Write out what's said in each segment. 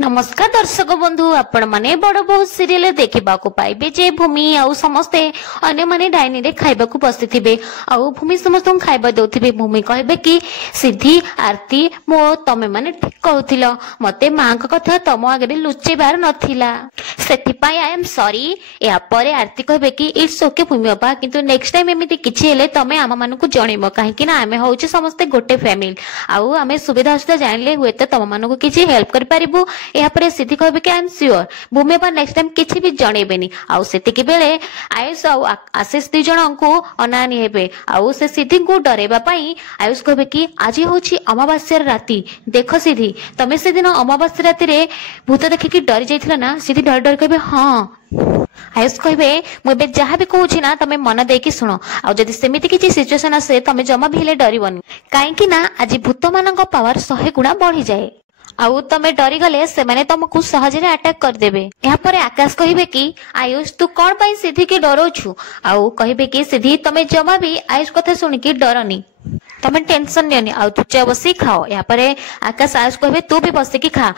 नमस्कार दर्शक बंधु आपण माने बड़ बहुत सीरियल देखा पाइबे जे भूमि आउ समस्ते अन्य माने डाइनिंग रे खाइबा को बसिथिबे आउ भूमि समस्त खाइबा दउथिबे। भूमि कहबे कि सिद्धि आरती मो तमे माने ठीक कहउथिलो मते मां का कथा तम आगे लुचेबार नथिला सेथिपाई आई एम सॉरी। या परे आरती कहबे कि इट्स ओके भूमि बाबा किंतु नेक्स्ट टाइम एमिति किछि हेले तमे आमा मानकु जणैबो काहे कि ना आमे होउचे समस्त गोटे फैमिली आउ आमे सुविधा सुविधा जानले हुए त तम मानकु किछि हेल्प कर पारिबो। यापर सिद्धि कहबे कि आई एम श्योर भूमि बाबा नेक्स्ट टाइम किछि भी जणैबेनी आउ सेतिकी बेले आयुष आउ आशीष दी जण को अनानी हेबे आउ से सिद्धि को डरेबा पई आयुष कहबे कि आज होउची अमावास्या राती देख सिद्धि तमे से दिन अमावास्या राती रे भूत देखि कि डरी जाइथिला ना। सिद्धि डर डर कहबे हां। आयुष कहबे मुबे जहाँ भी कहूची ना तमे मन देकी सुनो आउ जदि सेमिति किछि सिचुएशन आसे तमे जमा भी हेले डरिबनी काहे कि ना आज भूत मानक पावर 100 गुणा बढ़ी जाए आउ तमे डरी गले से माने तुमको सहजरे अटैक कर देबे। यहाँ पर आकाश कहबे कि आयुष तू कौन पाई सिद्धि के डरोछु आउ कहबे कि सिद्धि तमे जमा भी आयुष कथा सुनि कि डरनी तमे टेंशन नियनी आउ तू चा बसी खाओ। यहाँ पर आकाश आयुष कहबे तू भी बसी कि खा।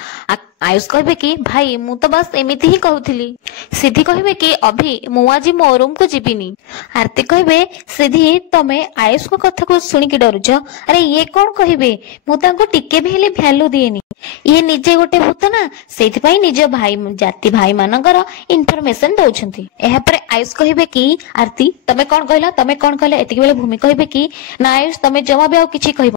आयुष कहबे कि भाई मु तो बस एमिति ही कहउथिली। सिद्धि कहबे कि अभी मु आज मो रूम को जीविनी। आरती कहबे सिद्धि तमे आयुष को कथा को सुनि कि डरुछ अरे ये कौन कहबे मु तांको टिके भी हेले वैल्यू दिएनी ये निजे गोटे भूत ना सेथिपाई निज भाई जाति भाई मानकर इनफॉरमेशन दउछंती। एहा पर आयुष कहबे कि आरती तमे कौन कहला एतिक बेले भूमि कहबे कि ना आयुष तमे जमा भी आ किछि कहबो